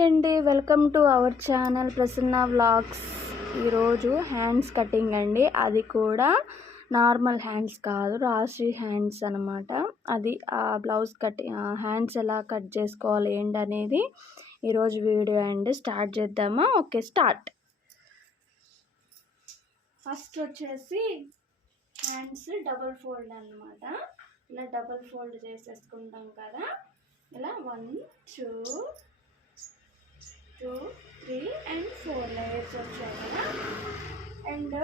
Hi అండి, welcome to our channel Prasanna vlogs. ఈరోజు hands cutting అండి. అది కూడా నార్మల్ హ్యాండ్స్ కాదు, రాశి హ్యాండ్స్ అనమాట. అది ఆ బ్లౌజ్ హ్యాండ్స్ ఎలా కట్ చేసుకోవాలి ఏంటి అనేది ఈరోజు వీడియో అండి. స్టార్ట్ చేద్దామా? Okay, start. ఫస్ట్ వచ్చేసి హ్యాండ్స్ డబుల్ ఫోల్డ్ అనమాట. ఇలా డబుల్ ఫోల్డ్ చేసేసుకుంటాం కదా. ఇలా 1 2 2 3 and 4 లేయర్స్ వచ్చాయి కదా. అండ్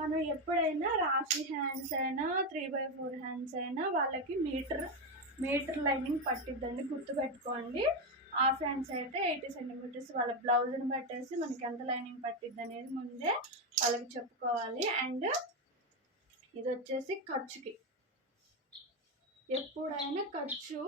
మనం ఎప్పుడైనా రాశి హ్యాండ్స్ అయినా 3/4 హ్యాండ్స్ అయినా వాళ్ళకి మీటర్ లైనింగ్ పట్టిద్దండి, గుర్తుపెట్టుకోండి. హాఫ్ హ్యాండ్స్ అయితే 80 సెంటీమీటర్స్ వాళ్ళ బ్లౌజ్ని పట్టేసి మనకి ఎంత లైనింగ్ పట్టిద్ది అనేది ముందే వాళ్ళకి చెప్పుకోవాలి. అండ్ ఇది వచ్చేసి ఖర్చుకి, ఎప్పుడైనా ఖర్చు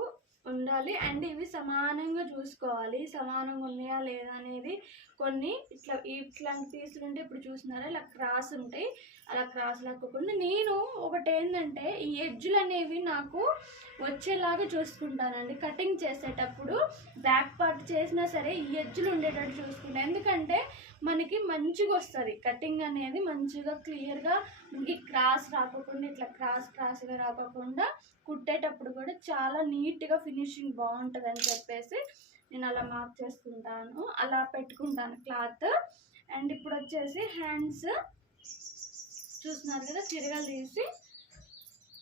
ఉండాలి. అండ్ ఇవి సమానంగా చూసుకోవాలి, సమానంగా ఉన్నాయా లేదా అనేది. కొన్ని ఇట్లాంటి పీసులు ఉంటే ఇప్పుడు చూసినారా ఇలా క్రాస్ ఉంటాయి, అలా క్రాస్ లేకుండా నేను ఒకటి ఏంటంటే ఈ ఎడ్జులు అనేవి నాకు వచ్చేలాగా చూసుకుంటానండి. కటింగ్ చేసేటప్పుడు బ్యాక్ పార్ట్ చేసినా సరే ఈ ఎడ్జులు ఉండేటట్టు చూసుకుంటాను. ఎందుకంటే మనకి మంచిగా వస్తుంది కటింగ్ అనేది, మంచిగా క్లియర్గా మనకి క్రాస్ రాకుండా, ఇట్లా క్రాస్గా రాకుండా కుట్టేటప్పుడు కూడా చాలా నీట్గా ఫినిషింగ్ బాగుంటుంది అని చెప్పేసి నేను అలా మార్క్ చేసుకుంటాను, అలా పెట్టుకుంటాను క్లాత్. అండ్ ఇప్పుడు వచ్చేసి హ్యాండ్స్ చూస్తున్నారు కదా, తిరగలు తీసి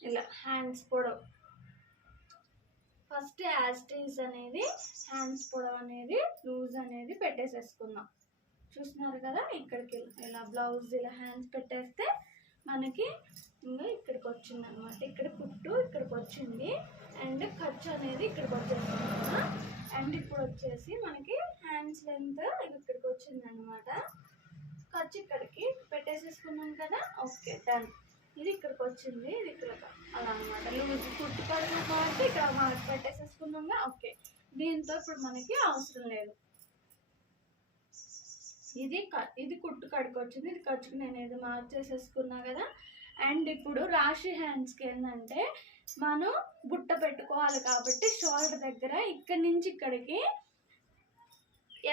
ఇలా హ్యాండ్స్ పొడవు ఫస్ట్ యాస్టీస్ అనేది హ్యాండ్స్ పొడవు అనేది లూజ్ అనేది పెట్టేసేసుకుందాం. చూస్తున్నారు కదా, ఇక్కడికి ఇలా బ్లౌజ్ ఇలా హ్యాండ్స్ పెట్టేస్తే మనకి ఇంకా ఇక్కడికి వచ్చింది అనమాట. ఇక్కడ కుట్టు ఇక్కడికి వచ్చింది అండ్ ఖర్చు అనేది ఇక్కడికి వచ్చేస్తుంది కదా. అండ్ ఇప్పుడు వచ్చేసి మనకి హ్యాండ్స్ లెంత్ ఇక్కడికి వచ్చింది అనమాట. ఖర్చు ఇక్కడికి పెట్టేసేసుకున్నాం కదా. Okay, done. ఇది ఇక్కడికి వచ్చింది, ఇది ఇక్కడ అలా అనమాట. లూజ్ కుట్టు పడుతుంది కాబట్టి ఇక్కడ మార్క్ పెట్టేసేసుకున్నాం. ఓకే, దీంతో ఇప్పుడు మనకి అవసరం లేదు. ఇది కుట్టు కడికి వచ్చింది, ఇది ఖర్చుకు నేను ఏదో మార్క్ చేసేసుకున్నా కదా. అండ్ ఇప్పుడు రాశి హ్యాండ్స్కి ఏంటంటే మనం బుట్ట పెట్టుకోవాలి కాబట్టి షోల్డర్ దగ్గర ఇక్కడి నుంచి ఇక్కడికి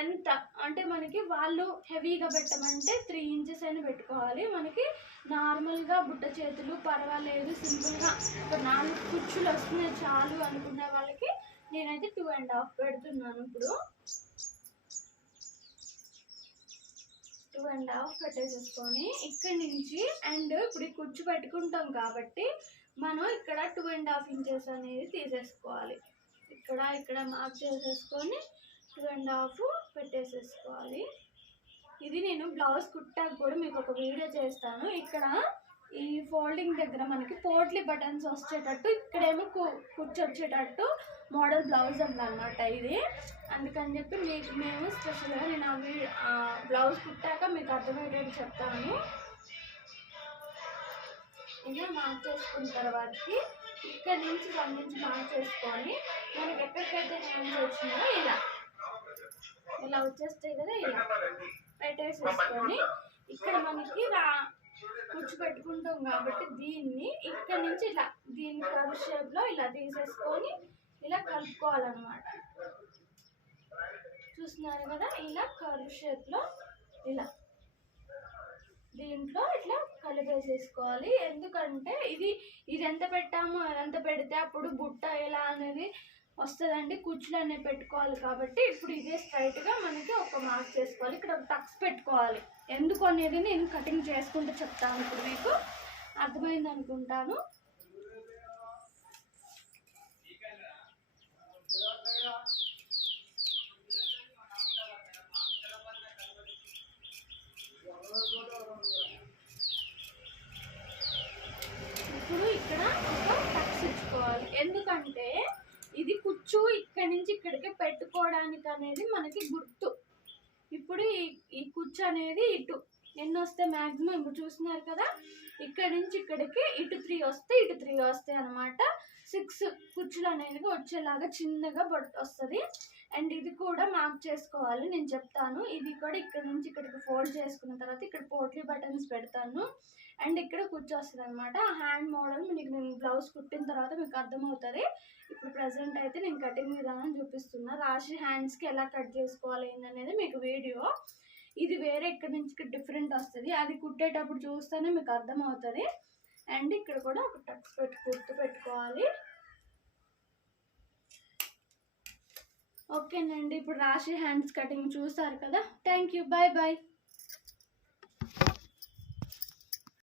ఎంత అంటే మనకి వాళ్ళు హెవీగా పెట్టమంటే 3 ఇంచెస్ అయినా పెట్టుకోవాలి. మనకి నార్మల్గా బుట్ట చేతులు పర్వాలేదు, సింపుల్గా ఒక 4 కుచ్చులు వస్తున్నాయి చాలు అనుకునే వాళ్ళకి నేనైతే 2.5 పెడుతున్నాను. ఇప్పుడు 2.5 పెట్టేసేసుకొని ఇక్కడి నుంచి అండ్ ఇప్పుడు ఈ కుచ్చు పెట్టుకుంటాం కాబట్టి మనం ఇక్కడ 2.5 ఇంచెస్ అనేది తీసేసుకోవాలి. ఇక్కడ మార్క్ చేసేసుకొని 2.5 పెట్టేసేసుకోవాలి. ఇది నేను బ్లౌజ్ కుట్టాక కూడా మీకు ఒక వీడియో చేస్తాను. ఇక్కడ ఈ ఫోల్డింగ్ దగ్గర మనకి పోట్లీ బటన్స్ వచ్చేటట్టు, ఇక్కడేమో కుచ్చు వచ్చేటట్టు మోడల్ బ్లౌజ్ అన్నమాట ఇది. అందుకని చెప్పి మేము స్పెషల్గా నేను బ్లౌజ్ కుట్టాక మీకు అర్థమయ్యేటట్టు చెప్తాను. ఇలా మార్క్ చేసుకున్న తర్వాతకి ఇక్కడ నుంచి 1 ఇంచ్ మార్క్ చేసుకొని మనకి ఎక్కడికైతే హ్యాండ్స్ వచ్చినాయో ఇలా వచ్చేస్తాయి కదా, ఇలా పెట్టేసేసుకొని ఇక్కడ మనకి కుచ్చు పెట్టుకుంటాం కాబట్టి దీన్ని ఇక్కడ నుంచి ఇలా దీన్ని కర్వ్ షేప్లో ఇలా తీసేసుకొని ఇలా కలుపుకోవాలన్నమాట. చూస్తున్నారు కదా, ఇలా కర్వ్ షేప్లో ఇలా దీంట్లో ఇట్లా కలిపేసేసుకోవాలి. ఎందుకంటే ఇది ఎంత పెట్టామో అదంతా పెడితే అప్పుడు బుట్ట ఎలా అనేది వస్తుందండి, కుచ్చులు అనేవి పెట్టుకోవాలి కాబట్టి ఇప్పుడు ఇదే స్ట్రైట్గా మనకి ఒక మార్క్ చేసుకోవాలి. ఇక్కడ ఒక టక్స్ పెట్టుకోవాలి. ఎందుకు అనేది నేను కటింగ్ చేసుకుంటూ చెప్తాను. ఇప్పుడు మీకు అర్థమైంది అనుకుంటాను. ఇప్పుడు ఇక్కడ ఒక టక్స్ ఇచ్చుకోవాలి. ఎందుకంటే ఇది కుచ్చు ఇక్కడి నుంచి ఇక్కడికి పెట్టుకోవడానికి అనేది మనకి గుర్తు. ఇప్పుడు ఈ కుచ్చు అనేది ఇటు ఎన్ని వస్తే మ్యాక్సిమం ఇప్పుడు చూస్తున్నారు కదా, ఇక్కడి నుంచి ఇక్కడికి ఇటు 3 వస్తే ఇటు 3 వస్తాయి అనమాట. 6 కుచ్చులు అనేది వచ్చేలాగా చిన్నగా వస్తుంది. అండ్ ఇది కూడా మార్క్ చేసుకోవాలి, నేను చెప్తాను. ఇది కూడా ఇక్కడ నుంచి ఇక్కడికి ఫోల్డ్ చేసుకున్న తర్వాత ఇక్కడ పోట్లీ బటన్స్ పెడతాను అండ్ ఇక్కడ కూర్చొస్తుంది అనమాట. ఆ హ్యాండ్ మోడల్ మీకు నేను బ్లౌజ్ కుట్టిన తర్వాత మీకు అర్థమవుతుంది. ఇప్పుడు ప్రజెంట్ అయితే నేను కటింగ్ విధానం చూపిస్తున్నా. రాశి హ్యాండ్స్కి ఎలా కట్ చేసుకోవాలి ఏంటనేది మీకు వీడియో. ఇది వేరే ఇక్కడ నుంచి ఇక్కడ డిఫరెంట్ వస్తుంది, అది కుట్టేటప్పుడు చూస్తేనే మీకు అర్థమవుతుంది. అండ్ ఇక్కడ కూడా ఒక టక్స్ గుర్తు పెట్టుకోవాలి. ఓకేనండి, ఇప్పుడు రాశి హ్యాండ్స్ కటింగ్ చూసారు కదా. Thank you, bye bye.